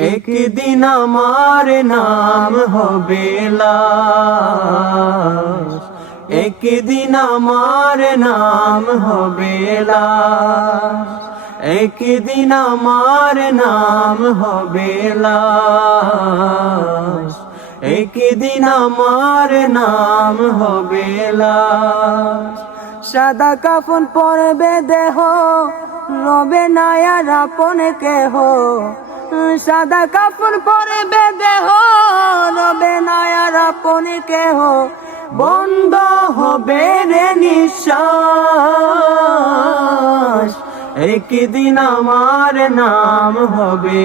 একদিন আমার নাম হবে লাশ। একদিন আমার নাম হবে লাশ। একদিন আমার নাম হবে লাশ। একদিন আমার নাম হবে সাদা কাফন পরবে দেহ, রবে নায়ার আপন কেহ। সাদা কাফন পরবে দেহ রবে নায়ার আপন কেহ। বন্ধ হবে রে নিঃশ্বাস। একদিন আমার নাম হবে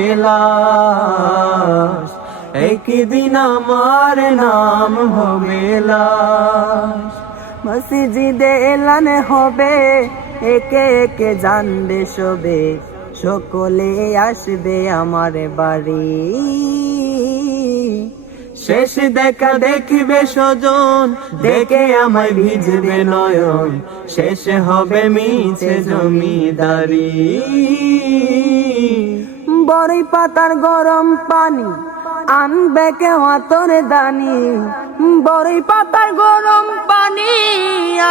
একদিন আমার নাম হবে মসজিদে এলান হবে, একে একে জানবে সবে। সকলে আসবে আমার বাড়ি। শেষ দেখা দেখিবে সজন দেখে আমায় ভিজবে নয়ন। শেষ হবে মিছে জমিদারি। বড়ই পাতার গরম পানি আনবে কেউ তোর দানি। বড়ই পাতার গরম পানি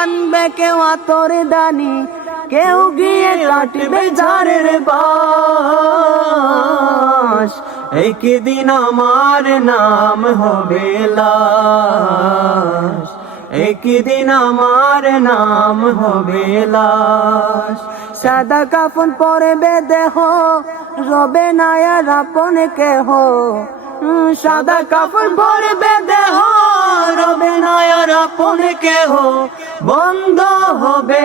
আনবে কেউ তোর দানি। কেউ গিয়ে কাটবে ঝাড়ের বাস। একদিন আমার নাম হবে লাশ। একদিন আমার নাম হবে লাশ। সাদা কাফন পরবে দেহ, রবে নায়ার আপন কেহ। সাদা কাফন পরবে দেহ, রবে নয়র আপন কেহ। বন্ধ হবে